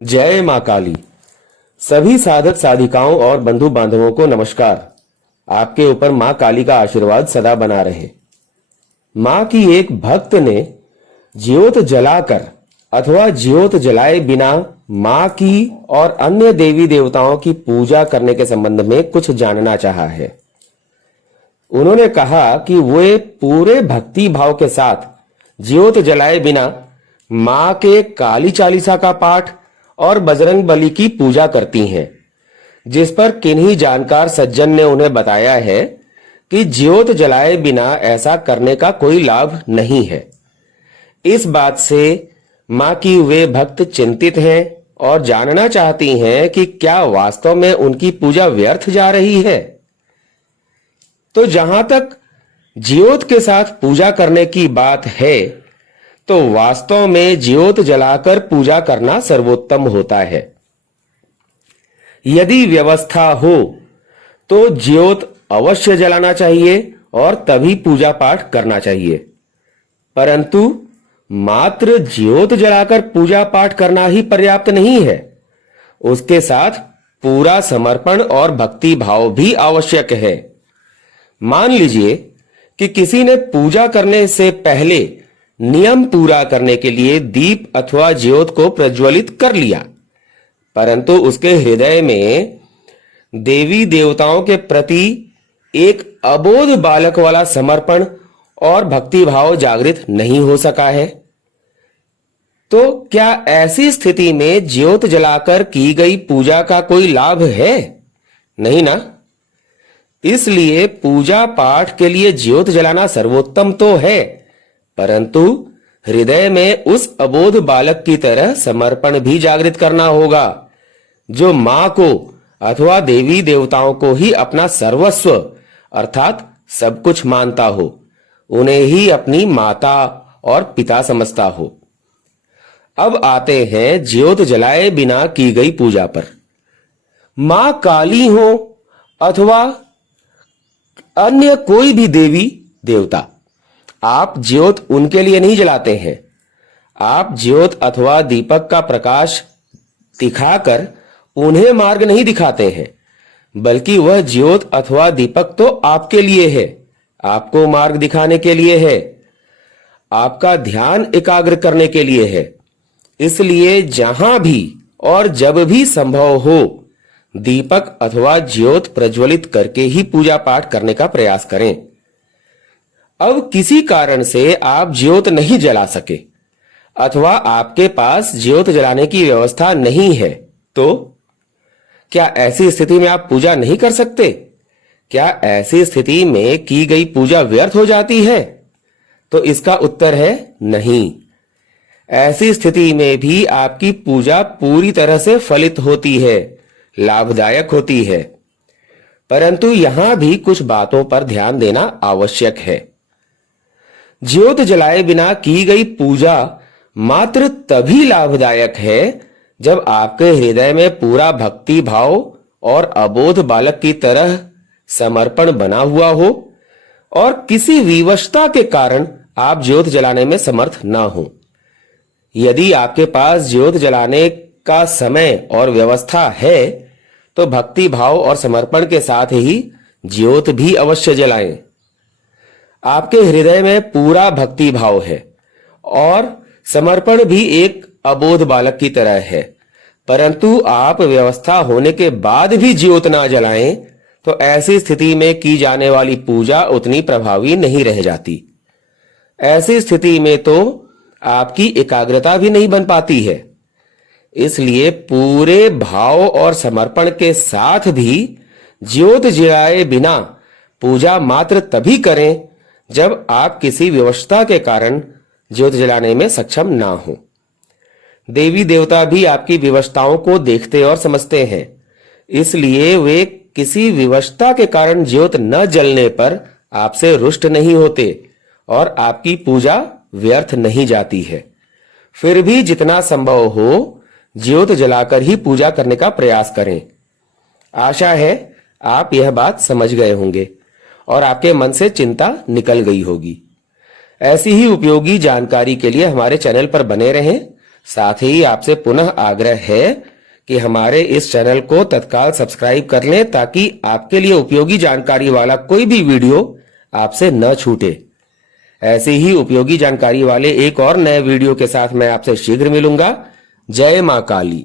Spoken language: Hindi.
जय मां काली। सभी साधक साधिकाओं और बंधु बांधवों को नमस्कार। आपके ऊपर मां काली का आशीर्वाद सदा बना रहे। मां की एक भक्त ने ज्योत जलाकर अथवा ज्योत जलाए बिना मां की और अन्य देवी देवताओं की पूजा करने के संबंध में कुछ जानना चाहा है। उन्होंने कहा कि वे पूरे भक्ति भाव के साथ ज्योत जलाए बिना मां के काली चालीसा का पाठ और बजरंग बली की पूजा करती हैं, जिस पर किन्हीं जानकार सज्जन ने उन्हें बताया है कि ज्योत जलाए बिना ऐसा करने का कोई लाभ नहीं है। इस बात से मां की वे भक्त चिंतित हैं और जानना चाहती हैं कि क्या वास्तव में उनकी पूजा व्यर्थ जा रही है। तो जहां तक ज्योत के साथ पूजा करने की बात है, तो वास्तव में ज्योत जलाकर पूजा करना सर्वोत्तम होता है। यदि व्यवस्था हो तो ज्योत अवश्य जलाना चाहिए और तभी पूजा पाठ करना चाहिए, परंतु मात्र ज्योत जलाकर पूजा पाठ करना ही पर्याप्त नहीं है। उसके साथ पूरा समर्पण और भक्ति भाव भी आवश्यक है। मान लीजिए कि किसी ने पूजा करने से पहले नियम पूरा करने के लिए दीप अथवा ज्योत को प्रज्वलित कर लिया, परंतु उसके हृदय में देवी देवताओं के प्रति एक अबोध बालक वाला समर्पण और भक्ति भाव जागृत नहीं हो सका है, तो क्या ऐसी स्थिति में ज्योत जलाकर की गई पूजा का कोई लाभ है? नहीं ना। इसलिए पूजा पाठ के लिए ज्योत जलाना सर्वोत्तम तो है, परंतु हृदय में उस अबोध बालक की तरह समर्पण भी जागृत करना होगा, जो मां को अथवा देवी देवताओं को ही अपना सर्वस्व अर्थात सब कुछ मानता हो, उन्हें ही अपनी माता और पिता समझता हो। अब आते हैं ज्योत जलाए बिना की गई पूजा पर। मां काली हो अथवा अन्य कोई भी देवी देवता, आप ज्योत उनके लिए नहीं जलाते हैं। आप ज्योत अथवा दीपक का प्रकाश दिखाकर उन्हें मार्ग नहीं दिखाते हैं, बल्कि वह ज्योत अथवा दीपक तो आपके लिए है, आपको मार्ग दिखाने के लिए है, आपका ध्यान एकाग्र करने के लिए है। इसलिए जहां भी और जब भी संभव हो, दीपक अथवा ज्योत प्रज्वलित करके ही पूजा पाठ करने का प्रयास करें। अब किसी कारण से आप ज्योत नहीं जला सके अथवा आपके पास ज्योत जलाने की व्यवस्था नहीं है, तो क्या ऐसी स्थिति में आप पूजा नहीं कर सकते? क्या ऐसी स्थिति में की गई पूजा व्यर्थ हो जाती है? तो इसका उत्तर है नहीं। ऐसी स्थिति में भी आपकी पूजा पूरी तरह से फलित होती है, लाभदायक होती है, परंतु यहां भी कुछ बातों पर ध्यान देना आवश्यक है। ज्योत जलाए बिना की गई पूजा मात्र तभी लाभदायक है जब आपके हृदय में पूरा भक्ति भाव और अबोध बालक की तरह समर्पण बना हुआ हो और किसी विवशता के कारण आप ज्योत जलाने में समर्थ ना हो। यदि आपके पास ज्योत जलाने का समय और व्यवस्था है, तो भक्ति भाव और समर्पण के साथ ही ज्योत भी अवश्य जलाएं। आपके हृदय में पूरा भक्ति भाव है और समर्पण भी एक अबोध बालक की तरह है, परंतु आप व्यवस्था होने के बाद भी ज्योत ना जलाएं, तो ऐसी स्थिति में की जाने वाली पूजा उतनी प्रभावी नहीं रह जाती। ऐसी स्थिति में तो आपकी एकाग्रता भी नहीं बन पाती है। इसलिए पूरे भाव और समर्पण के साथ भी ज्योत जलाए बिना पूजा मात्र तभी करें जब आप किसी व्यवस्था के कारण ज्योत जलाने में सक्षम ना हो। देवी देवता भी आपकी विवशताओं को देखते और समझते हैं, इसलिए वे किसी विवशता के कारण ज्योत न जलने पर आपसे रुष्ट नहीं होते और आपकी पूजा व्यर्थ नहीं जाती है। फिर भी जितना संभव हो ज्योत जलाकर ही पूजा करने का प्रयास करें। आशा है आप यह बात समझ गए होंगे और आपके मन से चिंता निकल गई होगी। ऐसी ही उपयोगी जानकारी के लिए हमारे चैनल पर बने रहें साथ ही आपसे पुनः आग्रह है कि हमारे इस चैनल को तत्काल सब्सक्राइब कर लें ताकि आपके लिए उपयोगी जानकारी वाला कोई भी वीडियो आपसे न छूटे। ऐसी ही उपयोगी जानकारी वाले एक और नए वीडियो के साथ मैं आपसे शीघ्र मिलूंगा। जय मां काली।